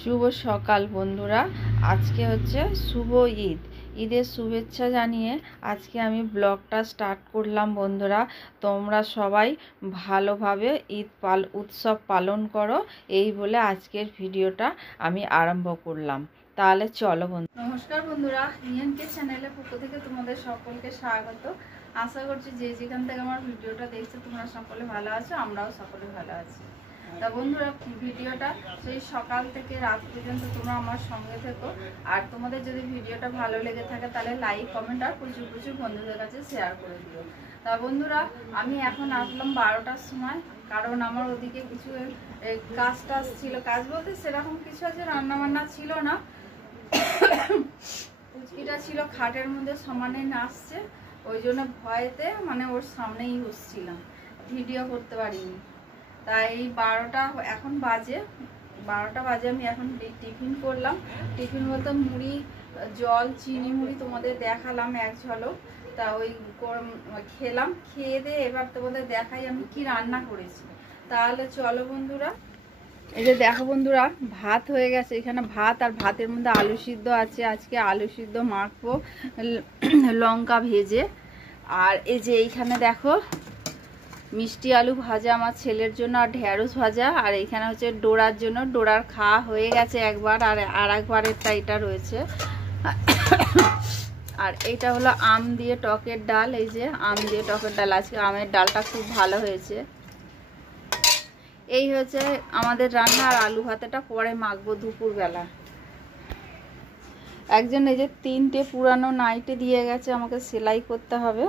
শুভ সকাল বন্ধুরা। আজকে হচ্ছে শুভ ঈদ। ঈদের শুভেচ্ছা জানিয়ে আজকে আমি ব্লগটা স্টার্ট করলাম বন্ধুরা। তোমরা সবাই ভালোভাবে উৎসব পালন করো, এই বলে আজকের ভিডিওটা আমি আরম্ভ করলাম। তাহলে চলো বন্ধু। নমস্কার বন্ধুরা, ইএনকে চ্যানেলের পক্ষ থেকে তোমাদের সকলকে স্বাগত। আশা করছি যে যেখান থেকে আমার ভিডিওটা দেখছো তোমরা সকলে ভালো আছো, আমরাও সকলে ভালো আছি। তা বন্ধুরা, ভিডিওটা সেই সকাল থেকে রাত পর্যন্ত তোমরা আমার সঙ্গে থেকো। আর তোমাদের যদি ভিডিওটা ভালো লেগে থাকে তাহলে লাইক কমেন্ট আর প্রচুর প্রচুর বন্ধুদের কাছে শেয়ার করে দিও। তা বন্ধুরা, আমি এখন আসলাম 12টার সময়, কারণ আমার ওদিকে কিছু কাজ টাজ ছিল। কাজ বলতে সেরকম কিছু আছে, রান্নাবান্না ছিল না। পুচকিটা ছিল খাটের মধ্যে সমানে নাচছে, ওই জন্য ভয়েতে মানে ওর সামনেই বসছিলাম, ভিডিও করতে পারিনি। তাই 12টা এখন বাজে, 12টা বাজে। আমি এখন টিফিন করলাম। টিফিন বলতে মুড়ি, জল, চিনি মুড়ি তোমাদের দেখালাম এক ঝলক। তা ওই খেলাম, খেয়ে দিয়ে এবার তোমাদের দেখাই আমি কি রান্না করেছি। তাহলে চলো বন্ধুরা। এই যে দেখো বন্ধুরা, ভাত হয়ে গেছে। এখানে ভাত আর ভাতের মধ্যে আলু সিদ্ধ আছে। আজকে আলু সিদ্ধ মাখবো লঙ্কা ভেজে। আর এই যে এইখানে দেখো মিষ্টি আলু ভাজা আমার ছেলের জন্য, আর ঢেঁড়স ভাজা। আর এইখানে হচ্ছে ডোরার জন্য, ডোরার খাওয়া হয়ে গেছে একবার, আর একবারেরটা এটা রয়েছে। আর এইটা হলো আম দিয়ে টকের ডাল। এই যে আম দিয়ে টকের ডাল, আজকে আমের ডালটা খুব ভালো হয়েছে। এই হচ্ছে আমাদের রান্না। আর আলু ভাতেটা পরে মাখবো দুপুরবেলা। একজন এই যে 3টে পুরানো নাইটি দিয়ে গেছে, আমাকে সেলাই করতে হবে।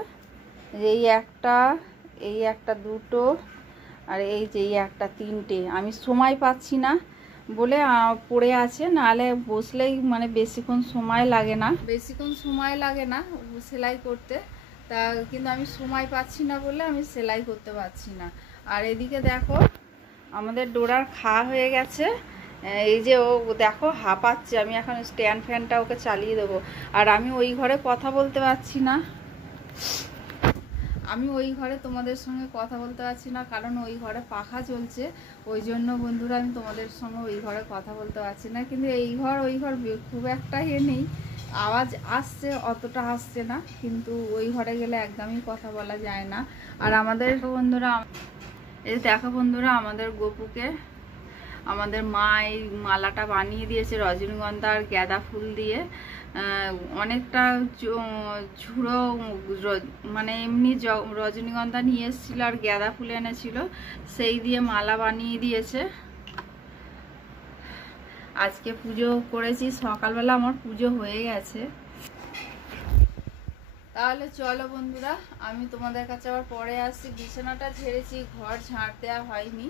এই একটা 2টো, আর এই যে এই একটা 3টে। আমি সময় পাচ্ছি না বলে পড়ে আছে, নাহলে বসলেই মানে বেশিক্ষণ সময় লাগে না সেলাই করতে। তা কিন্তু আমি সময় পাচ্ছি না বলে আমি সেলাই করতে পারছি না। আর এদিকে দেখো আমাদের ডোরার খাওয়া হয়ে গেছে। এই যে ও দেখো হাঁপাচ্ছে। আমি এখন স্ট্যান্ড ফ্যানটা ওকে চালিয়ে দেবো। আর আমি ওই ঘরে কথা বলতে পারছি না, তোমাদের সঙ্গে কথা বলতে পারছি না, কারণ ওই ঘরে পাখা চলছে। ওই জন্য বন্ধুরা আমি তোমাদের সঙ্গে ওই ঘরে কথা বলতে পারছি না। কিন্তু এই ঘর ওই ঘর খুব একটা নেই, আওয়াজ আসছে, অতটা আসছে না। কিন্তু ওই ঘরে গেলে একদমই কথা বলা যায় না। আর আমাদের বন্ধুরা, এই দেখো বন্ধুরা, আমাদের গোপুকে আমাদের মা এই মালাটা বানিয়ে দিয়েছে রজনীগন্ধা আর গাঁদা ফুল দিয়ে। অনেকটা ঝুড়ো মানে এমনি রজনীগন্ধা নিয়ে এসেছিলো আর গাঁদা ফুল এনেছিল, সেই দিয়ে মালা বানিয়ে দিয়েছে। আজকে পুজো করেছি, সকালবেলা আমার পুজো হয়ে গেছে। তাহলে চলো বন্ধুরা, আমি তোমাদের কাছে আবার পরে আসছি। বিছানাটা ঝেড়েছি, ঘর ঝাড় দেওয়া হয়নি।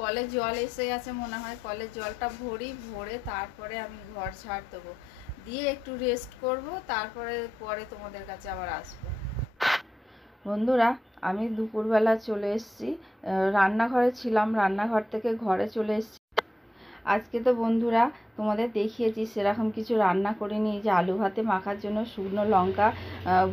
কলে জল এসে গেছে মনে হয়, কলের জলটা ভরে তারপরে আমি ঘর ঝাড় দেবো, দিয়ে একটু রেস্ট করব, পরে তোমাদের কাছে আবার আসবো। বন্ধুরা, আমি দুপুরবেলা চলে এসেছি, রান্নাঘরে ছিলাম, রান্নাঘর থেকে ঘরে চলে এসেছি। আজকে তো বন্ধুরা তোমাদের দেখিয়েছি সেরকম কিছু রান্না করিনি। যে আলু ভাতে মাখার জন্য শুকনো লঙ্কা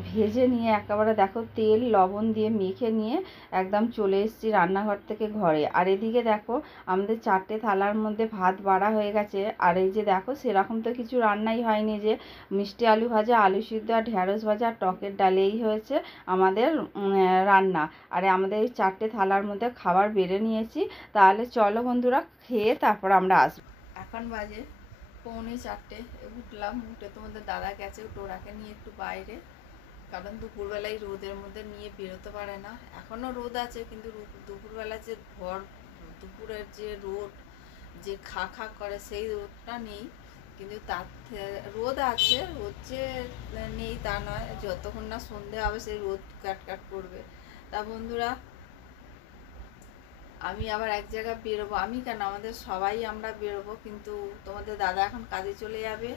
ভেজে নিয়ে একেবারে দেখো তেল লবণ দিয়ে মেখে নিয়ে একদম চলে এসেছি রান্নাঘর থেকে ঘরে। আর এদিকে দেখো আমাদের 4টে থালার মধ্যে ভাত বাড়া হয়ে গেছে। আর এই যে দেখো সেরকম তো কিছু রান্নাই হয়নি, যে মিষ্টি আলু ভাজা, আলু সিদ্ধ আর ঢেঁড়স ভাজা আর টকের ডাল, এই হয়েছে আমাদের রান্না। আর আমাদের এই 4টে থালার মধ্যে খাবার বেড়ে নিয়েছি। তাহলে চলো বন্ধুরা, খেয়ে তারপর আমরা আসবো। এখন বাজে 3:45। উঠলাম, উঠে তোমাদের দাদা গেছে টোরাকে নিয়ে একটু বাইরে, কারণ দুপুরবেলায় রোদের মধ্যে নিয়ে বেরোতে পারে না। এখনও রোদ আছে, কিন্তু দুপুরবেলা যে দুপুরের যে রোদ যে খা করে সেই রোদটা নেই। কিন্তু তার রোদ আছে, রোদ যে নেই তা নয়, যতক্ষণ না সন্ধে হবে সেই রোদ কাট করবে। তা বন্ধুরা, আমি আবার এক জায়গায় বেরোবো। আমি কেন, আমাদের সবাই আমরা বেরোবো, কিন্তু তোমাদের দাদা এখন কাজে চলে যাবে,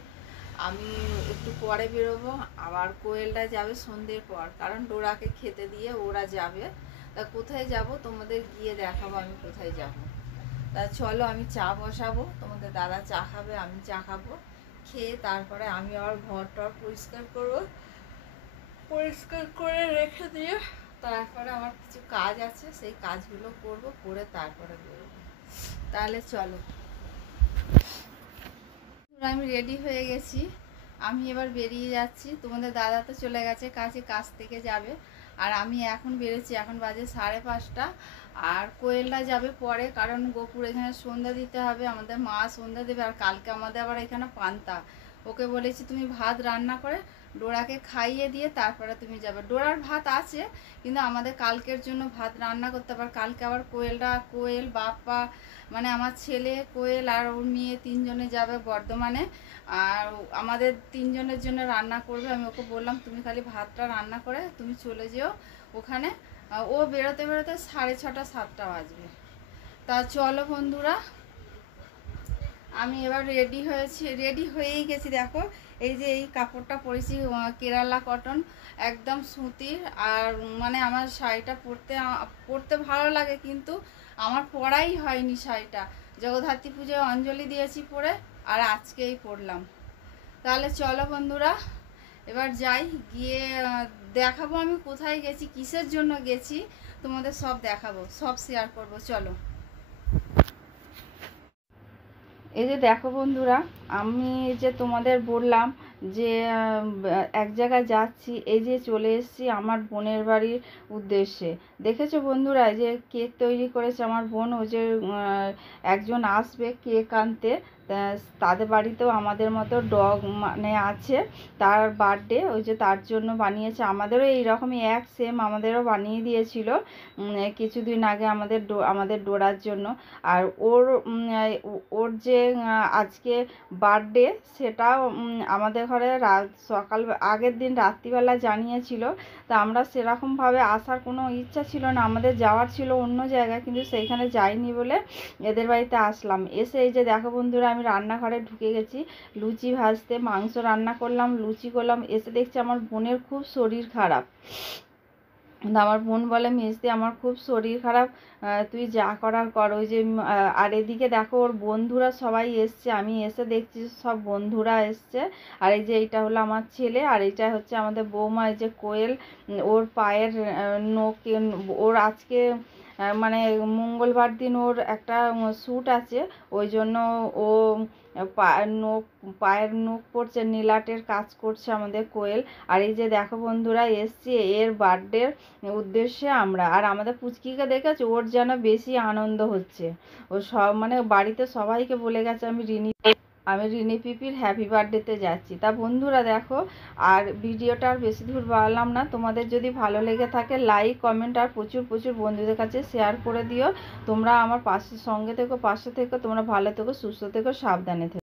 আমি একটু পরে বেরোবো। আবার কোয়েলটা যাবে সন্ধ্যের পর, কারণ ডোরাকে খেতে দিয়ে ওরা যাবে। তা কোথায় যাব তোমাদের গিয়ে দেখাবো আমি কোথায় যাব। তা চলো, আমি চা বসাবো, তোমাদের দাদা চা খাবে, আমি চা খাবো। খেয়ে তারপরে আমি আবার ঘর টর পরিষ্কার করবো, পরিষ্কার করে রেখে দিয়ে তারপরে আমার কিছু কাজ আছে, সেই কাজগুলো করব, করে তারপরে বেরোবো। তাহলে চলো। আমি রেডি হয়ে গেছি, আমি এবার বেরিয়ে যাচ্ছি। তোমাদের দাদা তো চলে গেছে কাজ থেকে যাবে, আর আমি এখন বেরোচ্ছি। এখন বাজে 5:30। আর কোয়েলটা যাবে পরে, কারণ গোপুর এখানে সন্ধ্যা দিতে হবে, আমাদের মা সন্ধ্যা দেবে। আর কালকে আমাদের আবার এখানে পান্তা। ওকে বলেছি তুমি ভাত রান্না করে ডোরাকে খাইয়ে দিয়ে তারপরে তুমি যাবে। ডোরার ভাত আছে, কিন্তু আমাদের কালকের জন্য ভাত রান্না করতে হবে। কালকে আবার কোয়েল বাপ্পা, মানে আমার ছেলে, কোয়েল আর ওর মেয়ে 3জনে যাবে বর্ধমানে। আর আমাদের 3জনের জন্য রান্না করবে। আমি ওকে বললাম তুমি খালি ভাতটা রান্না করে তুমি চলে যেও ওখানে। ও বেরোতে বেরোতে 6:30 7টা বাজবে। তা চলো বন্ধুরা, আমি এবার রেডি হয়েই গেছি। দেখো এই যে এই কাপড়টা পরেছি কেরালা কটন, একদম সুতির। আর মানে আমার শাড়িটা পরতে ভালো লাগে, কিন্তু আমার পরাই হয়নি শাড়িটা। জগদ্ধাত্রী পুজোয় অঞ্জলি দিয়েছি পরে, আর আজকেই পরলাম। তাহলে চলো বন্ধুরা, এবার যাই, গিয়ে দেখাবো আমি কোথায় গেছি, কিসের জন্য গেছি, তোমাদের সব দেখাবো, সব শেয়ার করব। চলো। এই যে দেখো বন্ধুরা, আমি যে তোমাদের বললাম যে এক জায়গায় যাচ্ছি, এই যে চলে এসেছি আমার বোনের বাড়ির উদ্দেশ্যে। দেখেছো বন্ধুরা, এই যে কেক তৈরি করেছে আমার বোন। ও যে একজন আসবে কেক আনতে, তাদের বাড়িতেও আমাদের মতো ডগ মানে আছে, তার বার্থডে, ওই যে তার জন্য বানিয়েছে। আমাদেরও এইরকমই এক সেম আমাদেরও বানিয়ে দিয়েছিল কিছুদিন আগে আমাদের ডোরার জন্য। আর ওর যে আজকে বার্থডে, সেটাও আমাদের ঘরে আগের দিন রাত্রিবেলা জানিয়েছিল। তা আমরা সেরকমভাবে আসার কোনো ইচ্ছা ছিল না, আমাদের যাওয়ার ছিল অন্য জায়গায়, কিন্তু সেইখানে যাইনি বলে এদের বাড়িতে আসলাম। এসে এই যে দেখো বন্ধুরা, আমি রান্নাঘরে ঢুকে গেছি লুচি ভাজতে। মাংস রান্না করলাম, লুচি করলাম। এসে দেখছি আমার বোনের খুব শরীর খারাপ। আমার বোন বলে মেজদি আমার খুব শরীর খারাপ, তুই যা করার কর। ওই যে আর এদিকে দেখো ওর বন্ধুরা সবাই এসছে, আমি এসে দেখছি সব বন্ধুরা এসছে। আর এই যে এইটা হলো আমার ছেলে, আর এইটা হচ্ছে আমাদের বৌমা, এই যে কোয়েল। ওর পায়ের নখ, ওর আজকে মানে মঙ্গলবার দিন ওর একটা শ্যুট আছে, ওই জন্য ও পায়ের নখ পড়ছে, নীলাটের কাজ করছে আমাদের কোয়েল। আর এই যে দেখো বন্ধুরা, এসছি এর বার্থডের উদ্দেশ্যে আমরা। আর আমাদের পুচকিকে দেখেছি, ওর যেন বেশি আনন্দ হচ্ছে। ও সব মানে বাড়িতে সবাইকে বলে গেছে আমি রিনি পিপির হ্যাপি বার্থডেতে যাচ্ছি। তা বন্ধুরা দেখো, আর ভিডিওটা আর বেশি দূর বাড়ালাম না। তোমাদের যদি ভালো লেগে থাকে লাইক কমেন্ট আর প্রচুর প্রচুর বন্ধুদের কাছে শেয়ার করে দিও। তোমরা আমার পাশে থেকো, তোমরা ভালো থেকো, সুস্থ থেকো, সাবধানে থেকো।